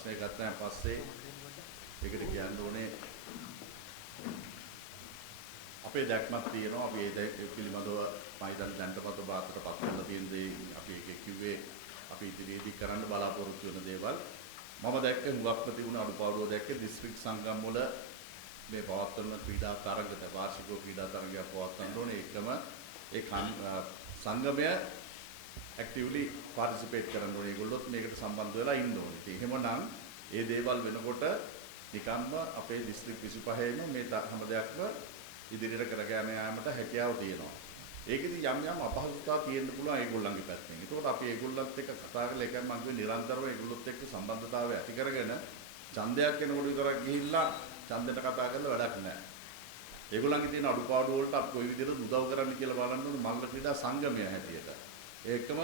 ප්‍රශ්නය ගත්තාන් පස්සේ ඒකට කියන්න ඕනේ අපේ දැක්මක් තියෙනවා. අපි ඒ පිළිබඳව මම හිතන්නේ දැන්ටමත් බාතට පත් කරලා තියෙන දේ අපි ඒක කිව්වේ අපි ඉදිරියේදී කරන්න බලාපොරොත්තු වෙන දේවල්. මම දැක්කේ හුඟක්ම තිබුණ අඩුපාඩුව දැක්කේ දිස්ත්‍රික් සංගම් වල මේ පවත්වන ක්‍රීඩා තරග වාර්ෂික ක්‍රීඩා තරගයක් පවත්වන්න ඕනේ. ඒකම ඒ සංගමය ඇක්ටිව්ලි පාටිසිපේට් කරන්න ඕනේ. ඒගොල්ලොත් මේකට සම්බන්ධ වෙලා ඉන්න ඕනේ. ඉතින් එහෙමනම් ඒ දේවල් වෙනකොට නිකම්ම අපේ දිස්ත්‍රික් 25ෙම මේ හැම දෙයක්ම ඉදිරියට කරගෙන යාමට හැකියාව තියෙනවා. ඒකෙදි යම් අපහසුතා තියෙන්න පුළුවන් ඒගොල්ලන්ගේ පැත්තෙන්. ඒකෝට අපි ඒගොල්ලන්ත් එක්ක කතා කරලා ඒකම මම කිව්වේ නිරන්තරව ඒගොල්ලොත් එක්ක සම්බන්ධතාවය ඇති කරගෙන ඡන්දයක් එනකොට විතරක් ගිහිල්ලා ඡන්දෙට කතා කරලා වැඩක් නැහැ. ඒගොල්ලන්ගේ තියෙන අඩුපාඩු වලට අපි කොයි විදිහට උදව් කරන්න කියලා බලන්න ඕනේ මල්ල ක්‍රීඩා සංගමය හැටියට. ඒකම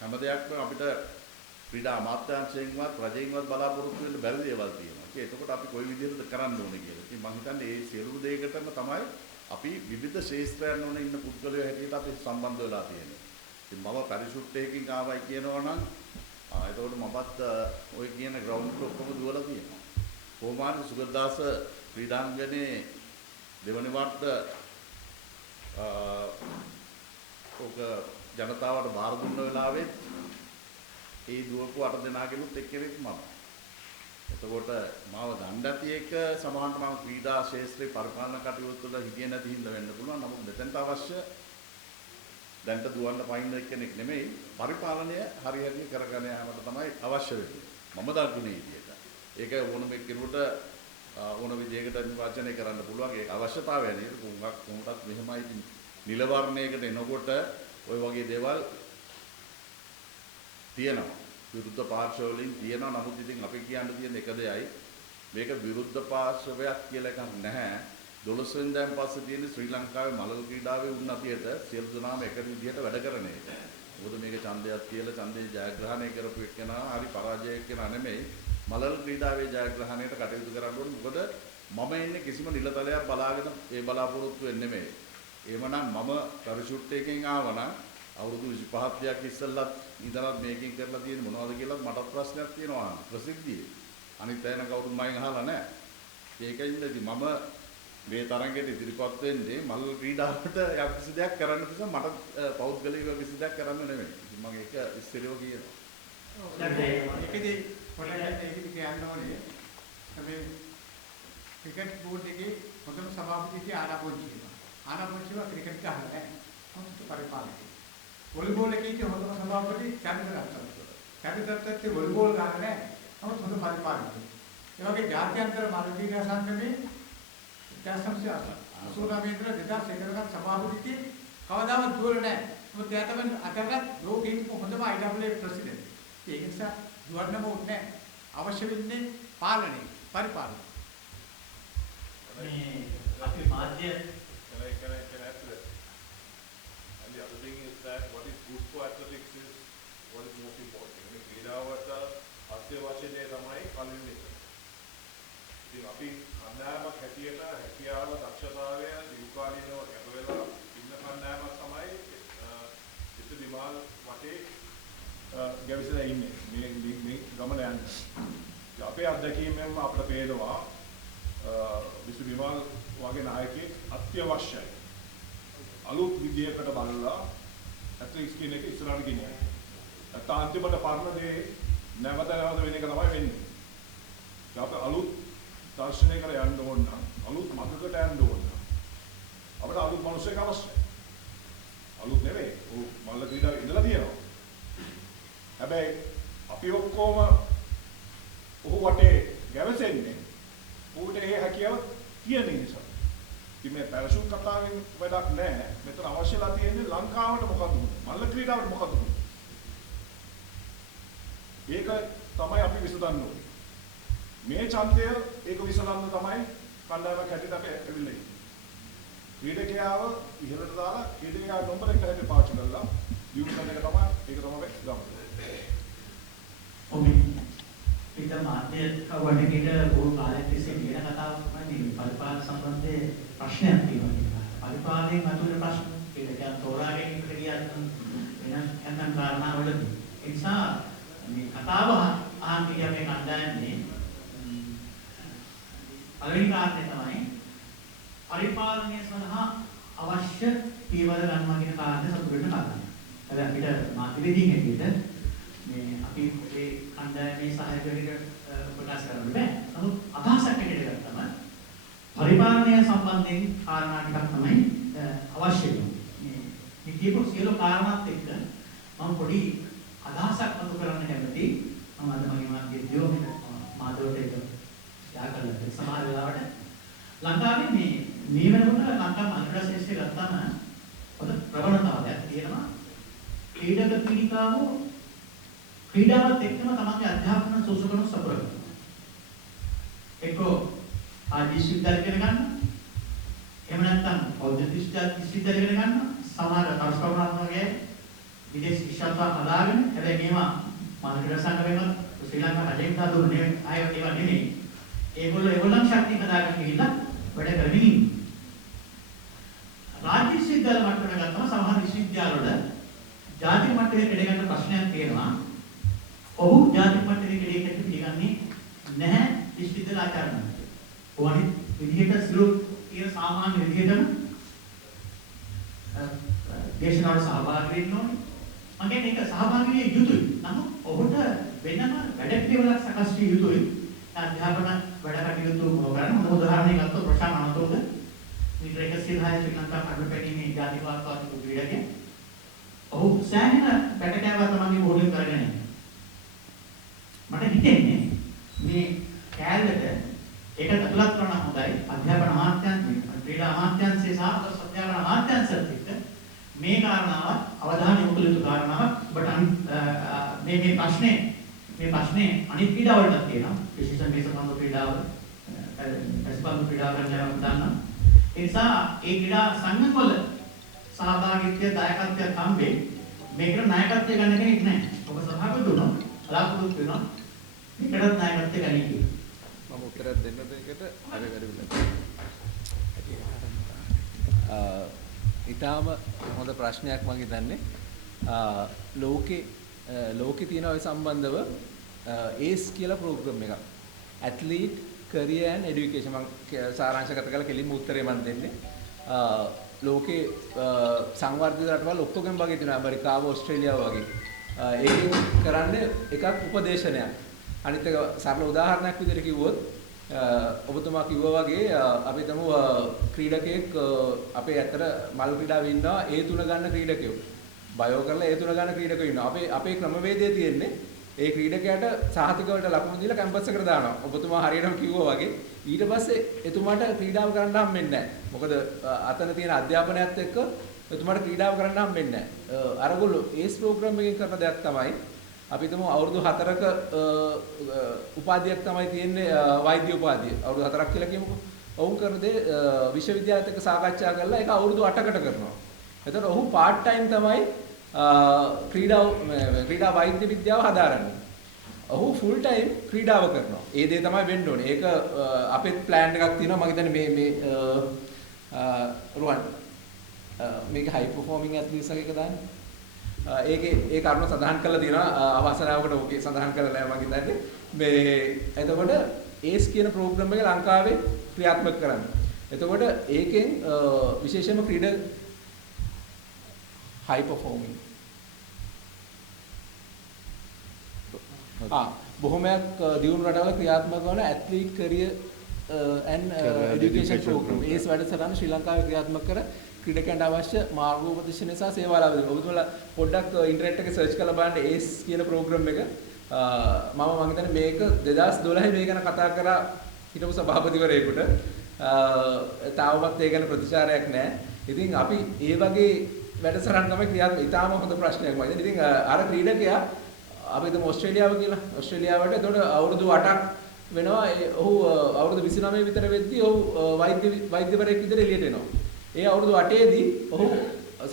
හැම දෙයක්ම අපිට ක්‍රීඩා අමාත්‍යාංශයෙන්වත් රජයෙන්වත් බලාපොරොත්තු වෙන්න බැරි දේවල් තියෙනවා. එතකොට අපි කොයි විදිහටද කරන්න ඕනේ කියලා. ඉතින් මම හිතන්නේ මේ සියලු දෙයකටම තමයි අපි විවිධ ශේෂ්ත්‍රයන් වල ඉන්න පුද්ගලයෝ හැටියට අපි සම්බන්ධ වෙලා තියෙන්නේ. ඉතින් මම පැරිෂුට් එකකින් ආවයි කියනවා නම් එතකොට මමත් ওই කියන ග්‍රවුන්ඩ් එක ඔක්කොම දුවලා තියෙනවා. කොහොමාරි සුගතදාස ක්‍රීඩාංගණයේ දෙවනි වර්ෂ ඔක ජනතාවට බාර දුන්න වෙලාවෙත් ඒ දුවපු 8 දෙනාගෙනුත් එක්කෙනෙක් මම. එතකොට මාව දණ්ඩති එක සමහරවිට මම ක්‍රීඩා ශාස්ත්‍රයේ පරිපාලන කටයුතු වල හිටියේ නැති හින්දා වෙන්න පුළුවන්. නමුත් මෙතෙන්ට අවශ්‍ය දැන්ට දුවන්න පයින්න කෙනෙක් නෙමෙයි පරිපාලනය හරියට කරගෙන යාමට තමයි අවශ්‍ය වෙන්නේ. මම දක්ුණේ විදියට. ඒක ඕනම කෙනෙකුට ඕන විදියකට නිර්වාචනය කරන්න පුළුවන්. ඒක අවශ්‍යතාවය නේද? කොහොමදත් මෙහෙමයි නිල වර්ණයකට එනකොට ওই වගේ දේවල් තියෙනවා. විරුද්ධ පාර්ශ්ව වලින් තියෙනවා. නමුත් ඉතින් අපි කියන්න තියෙන එක දෙයයි මේක විරුද්ධ පාර්ශ්වයක් කියලා එකක් නැහැ. 12 වෙනිදාන් පස්සේ තියෙන ශ්‍රී ලංකාවේ මලල් ක්‍රීඩාවේ උන්නතියට සියලු දෙනාම එක විදිහට වැඩ කරන එක. මොකද මේක ඡන්දයක් කියලා ඡන්දේ ජයග්‍රහණය කරපු එක්කෙනා හරි පරාජය එක්කෙනා නෙමෙයි. මලල් ක්‍රීඩාවේ ජයග්‍රහණයට කටයුතු කරන්න ඕනේ. මොකද මම ඉන්නේ කිසිම නිලතලයක් බලාගෙන ඒ බලාපොරොත්තු වෙන්නේ නෙමෙයි. එහෙමනම් මම පැරෂුට් එකකින් ආවනම් අවුරුදු 25ක් ඉස්සෙල්ලත් ඉඳලා මේකෙන් කරලා තියෙන මොනවද කියලා මටත් ප්‍රශ්නයක් තියෙනවා ප්‍රසිද්ධියේ. අනිත් අය නම් කවුරුත් මයින් අහලා නැහැ. ඒකින්ද මම මේ තරඟයට ඉදිරිපත් වෙන්නේ මල් ක්‍රීඩාවට යම් කිසි දෙයක් කරන්න නිසා මට පෞද්ගලිකව කිසි දෙයක් කරන්න නෙමෙයි. ඉතින් මම ඒක ඉස්සෙල්ලා කියනවා. ඒකදී පොඩ්ඩක් කියන්න ඕනේ. අපි ක්‍රිකට් බෝඩ් එකේ හොඳම සභාපතිගේ ආරාපොච්චි වෙනවා. ආරාපොච්චිව ක්‍රිකට් ගහලා නැහැ. මොකද පරිපාලකේ. වොලිබෝල් එකේ හොඳම සභාපති චන්ද්‍රරත්න. චන්ද්‍රරත්නත් වොලිබෝල් ගහලා නැහැ. නමුත් හොඳ පරිපාලකේ. ඒ වගේ ජාත්‍යන්තර මල්ලීගා සංගමේ 1989 2001 සභාපතිගේ කවදාවත් දුවල නැහැ. මොකද එයා තමයි අතරත් ලෝකෙින් හොඳම IAA ප්‍රෙසිඩන්ට්. ඒක නිසා දුවන්නම ඕනේ නැහැ. අවශ්‍ය වෙන්නේ පාලනය, පරිපාලනය. මේ අපි මාධ්‍ය can I add to that? And the other thing is that what is good for athletics is what is most important. I mean, ක්‍රීඩාවට අත්‍යවශ්‍ය දේ තමයි පළවෙනි එක. ඉතින් අපි කණ්ඩායමක් හැටියට හැකියාව දක්ෂතාවය දීර්ඝකාලීනව කැප වෙලා ඉන්න කණ්ඩායමක් තමයි චිත්ත විමාල් වටේ ගැවිසලා ඉන්නේ. මේ ගමන යන්නේ. අපේ අත්දැකීමෙන්ම අපිට පේනවා විසු විමාල් වගේ නායකයෙක් අත්‍යවශ්‍යයි. අලුත් විදියකට බලලා ඇත්ලටික්ස් කියන එක ඉස්සරහට ගෙනියන්න. නැත්නම් අන්තිමට පරණ දේ නැවත වෙන එක තමයි වෙන්නේ. අපි අලුත් දර්ශනයකට යන්න ඕන නම් අලුත් මඟකට යන්න ඕන නම් අපිට අලුත් මිනිස්සෙක් අවශ්‍යයි. අලුත් නෙවෙයි. ਉਹ මල්ල ක්‍රීඩාවේ ඉඳලා තියෙනවා. හැබැයි අපි ඔක්කොම ඔහු වටේ ගැවසෙන්නේ ඌට ඒ හැකියාව තියෙන නිසා. ඉතින් මේ පැරෂූට් කතාවෙන් වැඩක් නැහැ. මෙතන අවශ්‍යලා තියෙන්නේ ලංකාවට මොකද උනේ? මල්ල ක්‍රීඩාවට මොකද උනේ? ඒක තමයි අපි විසඳන්න ඕනේ. මේ ඡන්දය ඒක විසඳන්න තමයි කණ්ඩායමක් හැටියට අපි ඇවිල්ලා ඉන්නේ. ක්‍රීඩකයාව ඉහළට දාලා ක්‍රීඩකයා නම්බර 1 හැටියට පාවිච්චි කරලා දියුණු කරන එක තමයි ගමන. ඔබ පිට මාධ්‍ය වටේට බොහෝ කාලයක් තිස්සේ කියන කතාවක් තමයි පරිපාලන සම්බන්ධයේ ප්‍රශ්නයක් තියෙනවා. පරිපාලනයේ මතුවෙන ප්‍රශ්න ක්‍රීඩකයන් තෝරා ගැනීමට ගියත් වෙන නැත්නම් කාරණා වලදී. ඒ නිසා මේ කතාව අහන් කියන මේ කණ්ඩායමේ පළවෙනි කාරණේ තමයි පරිපාලනය සඳහා අවශ්‍ය පියවර ගන්නවා කියන කාරණේ සතුටු වෙන්න කාරණා. හැබැයි අපිට මාධ්‍යවේදීන් හැටියට මේ අපි මේ කණ්ඩායමේ සහයෝගයකට ප්‍රකාශ කරන්න බෑ. නමුත් අදහසක් හැටියට ගත්තම පරිපාලනය සම්බන්ධයෙන් කාරණා ටිකක් තමයි අවශ්‍ය වෙන්නේ. මේ කියපු සියලු කාරණාත් එක්ක මම පොඩි අදහසක් මතු කරන්න කැමතියි. මම අද මගේ මාධ්‍යවේදියෝ මාධ්‍යවලට ඒක යාකරලා සමහර වෙලාවට ලංකාවේ මේ වෙනකොට ලංකා මාධ්‍ය ශාස්ත්‍රය ගත්තාම පොත ප්‍රවණතාවයක් තියෙනවා. ක්‍රීඩක පීඩිකාවෝ ක්‍රීඩාවත් එක්කම තමන්ගේ අධ්‍යාපන සෝසකණු සපුර කරනවා. ඒකෝ ආදිශුද්ධ ඉගෙන ගන්න. එහෙම නැත්නම් බෞද්ධ විශ්වවිද්‍යාල ඉගෙන ගන්න. සමහර තර්කවලන් වගේ විදේශ විශ්වවිද්‍යාල හදාගෙන හැබැයි මේවා මානසික සංගමයෙන් ශ්‍රී ලංකා රජයෙන් දාදුනේ ආයෙ ඒවා නෙමෙයි. ඒගොල්ලන් ශක්තිය හදාගෙන ගිහිල්ලා වැඩ කරමින් ඉන්නේ. රාජ්‍ය විශ්වවිද්‍යාල මට්ටමේ ගත්තම සමහර විශ්වවිද්‍යාල වල ජාතික මට්ටමේ ක්‍රීඩ ගන්න ප්‍රශ්නයක් තියෙනවා. ඔහු ජාතික මට්ටමේ ක්‍රීඩකට පිළිගන්නේ නැහැ විශ්වවිද්‍යාල ආචාර්යවරුන්. ඔවනි විදිහට සිළු කියන සාමාන්‍ය විදිහටම දේශනාවට සහභාගී වෙන්න ඕනේ. මම කියන්නේ ඒක සහභාගී විය යුතුයි. නමුත් ඔහුට වෙනම වැඩ පිළිවෙලක් සකස් විය යුතුයි. අධ්‍යාපන වැඩ කටයුතු කරන හොඳ උදාහරණයක් ගත්තොත් ප්‍රශාන්ත අනතුරුද මීටර 110 ශ්‍රී ලංකා කඩුපැටිනේ ජාතික වාර්තාවක් ක්‍රීඩකයා. ඔහු සෑහෙන වැඩ කෑවා තමන්ගේ බෝලින් කරගෙන යනවා. මට හිතෙන්නේ මේ කෑල්ලට ඒක ඇතුළත් කරන හොඳයි අධ්‍යාපන අමාත්‍යාංශය ක්‍රීඩා අමාත්‍යාංශය සහ අධ්‍යාපන අමාත්‍යාංශයත් එක්ක මේ කාරණාව අවධානය යොමු කළ යුතු කාරණාවක්. ඔබට මේ ප්‍රශ්නේ අනිත් ක්‍රීඩා වලට තියෙනවා. විශේෂයෙන් මේ සම්බන්ධ ක්‍රීඩාවල ඇස්පන්දු ක්‍රීඩා කරන යනවා දන්නා. ඒ නිසා ඒ ක්‍රීඩා සංගම් වල සහභාගීත්වය දායකත්වයක් හම්බෙයි. මේකට නායකත්වය ගන්න කෙනෙක් නැහැ. ඔබ සභාපති වුණොත් බලාපොරොත්තු වෙනවා මේකටත් නායකත්වය ගන්න කියලා. මම උත්තරයක් දෙන්නද ඒකට? ඊටාම හොඳ ප්‍රශ්නයක් මම හිතන්නේ. ලෝකේ තියෙන ඔය සම්බන්ධව ඒස් කියලා ප්‍රෝග්‍රෑම් එකක්. ඇත්ලීට් කැරියර් ඇන්ඩ් এডুকেෂන් මම සාරාංශගත කරලා කෙලින්ම උත්තරේ මම දෙන්නේ. ලෝකේ සංවර්ධිත රටවල් ඔක්කොගෙම වගේ තියෙනවා. ඇමරිකාව, ඕස්ට්‍රේලියාව වගේ. ඒකෙන් කරන්නේ එකක් උපදේශනයක්. අනිත් එක සරල උදාහරණයක් විදිහට කිව්වොත් ඔබතුමා කිව්වා වගේ අපි තමු ක්‍රීඩකයෙක් අපේ ඇත්තට මල් ක්‍රීඩාවේ ඉන්නවා ඒ තුන ගන්න ක්‍රීඩකයෝ. බයෝ කරලා ඒ තුන ගන්න ක්‍රීඩකයෝ ඉන්නවා. අපේ ක්‍රමවේදය තියෙන්නේ ඒ ක්‍රීඩකයාට සහතික වලට ලකුණු දීලා කැම්පස් එකට දානවා. ඔබතුමා හරියටම කිව්වා වගේ. ඊට පස්සේ එතුමාට ක්‍රීඩාව කරන්න හම්බෙන්නේ නැහැ. මොකද අතන තියෙන අධ්‍යාපනයත් එක්ක එතුමාට ක්‍රීඩාව කරන්න හම්බෙන්නේ නැහැ. අරගොල්ලෝ ඒස් ප්‍රෝග්‍රෑම් එකකින් කරන දෙයක් තමයි අපි හිතමු අවුරුදු 4ක උපාධියක් තමයි තියෙන්නේ වෛද්‍ය උපාධිය. අවුරුදු 4ක් කියලා කියමුකෝ. ඔවුන් කරන දේ විශ්වවිද්‍යාලයත් එක්ක සාකච්ඡා කරලා ඒක අවුරුදු 8කට කරනවා. එතකොට ඔහු පාර්ට් ටයිම් තමයි ක්‍රීඩා වෛද්‍ය විද්‍යාව හදාරන්නේ. ඔහු ෆුල් ටයිම් ක්‍රීඩාව කරනවා. ඒ දේ තමයි වෙන්න ඕනේ. ඒක අපේ ප්ලෑන් එකක් තියෙනවා. මම හිතන්නේ මේ රුවන් මේක හයි පර්ෆෝමින් ඇත්ලීට්ස් එක දාන්නේ. ඒකේ ඒ කරුණ සඳහන් කරලා තියෙනවා. අවසනාවකට ඔකේ සඳහන් කරලා නැහැ මම හිතන්නේ. මේ එතකොට ඒස් කියන ප්‍රෝග්‍රෑම් එක ලංකාවේ ක්‍රියාත්මක කරන්න. එතකොට ඒකෙන් විශේෂයෙන්ම ක්‍රීඩා high performing බොහොමයක් දියුණු රටවල ක්‍රියාත්මක වන athlete career and education program ඒස් වැඩසටහන ශ්‍රී ලංකාවේ ක්‍රියාත්මක කර ක්‍රීඩකයන්ට අවශ්‍ය මාර්ගෝපදේශන සහ සේවා ලබා දෙනවා. ඔබතුමාලා පොඩ්ඩක් ඉන්ටර්නෙට් එකේ සර්ච් කරලා බලන්න ඒස් කියන ප්‍රෝග්‍රෑම් එක. මම හිතන්නේ මේක 2012 මේ ගැන කතා කරා හිටපු සභාපතිවරයෙකුට. තාමත් ඒ ගැන ප්‍රතිචාරයක් නැහැ. ඉතින් අපි ඒ වගේ වැඩසටහන් තමයි ක්‍රියාත්මක. ඊටාම හොඳ ප්‍රශ්නයක් වගේ. ඉතින් අර ක්‍රීඩකයා අපි හිතමු ඕස්ට්‍රේලියාව කියලා. ඕස්ට්‍රේලියාවට එතකොට අවුරුදු 8ක් වෙනවා. ඔහු අවුරුදු 29 විතර වෙද්දී ඔහු වෛද්‍යවරයෙක් විදිහට එළියට එනවා. ඒ අවුරුදු 8ේදී ඔහු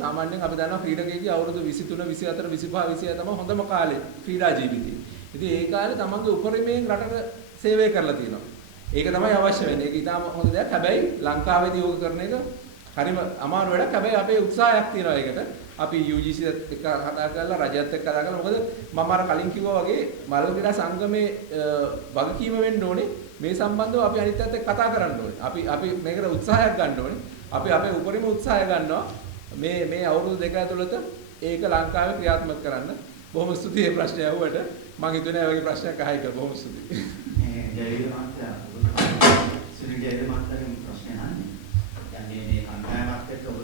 සාමාන්‍යයෙන් අපි දන්නවා ක්‍රීඩකයෙක්ගේ අවුරුදු 23, 24, 25, 26 තමයි හොඳම කාලේ ක්‍රීඩා ජීවිතේ. ඉතින් ඒ කාලේ තමන්ගේ උපරිමයෙන් රටට සේවය කරලා තියෙනවා. ඒක තමයි අවශ්‍ය වෙන්නේ. ඒක ඊටාම හොඳ දෙයක්. හැබැයි ලංකාවේදී යෝග කරන එක හරිම අමාරු වැඩක්. හැබැයි අපේ උත්සාහයක් තියෙනවා ඒකට. අපි UGC එක්ක කතා කරලා රජයත් එක්ක කතා කරලා මොකද මම අර කලින් කිව්වා වගේ මලව ක්‍රීඩා සංගමේ වගකීම වෙන්න ඕනේ මේ සම්බන්ධව අපි අනිත් පැත්තට කතා කරන්න ඕනේ. අපි මේකට උත්සාහයක් ගන්න ඕනේ. අපි අපේ උපරිම උත්සාහය ගන්නවා මේ අවුරුදු දෙක ඇතුළත ඒක ලංකාවේ ක්‍රියාත්මක කරන්න. බොහොම ස්තුතියි මේ ප්‍රශ්නය අහුවට. මම හිතුවේ ඒ වගේ ප්‍රශ්නයක් අහයි කියලා. බොහොම ස්තුතියි. ජයවීර මහත්තයා සුනිල් ජයවීර මහත්තයාගේ ප්‍රශ්නය අහන්නේ.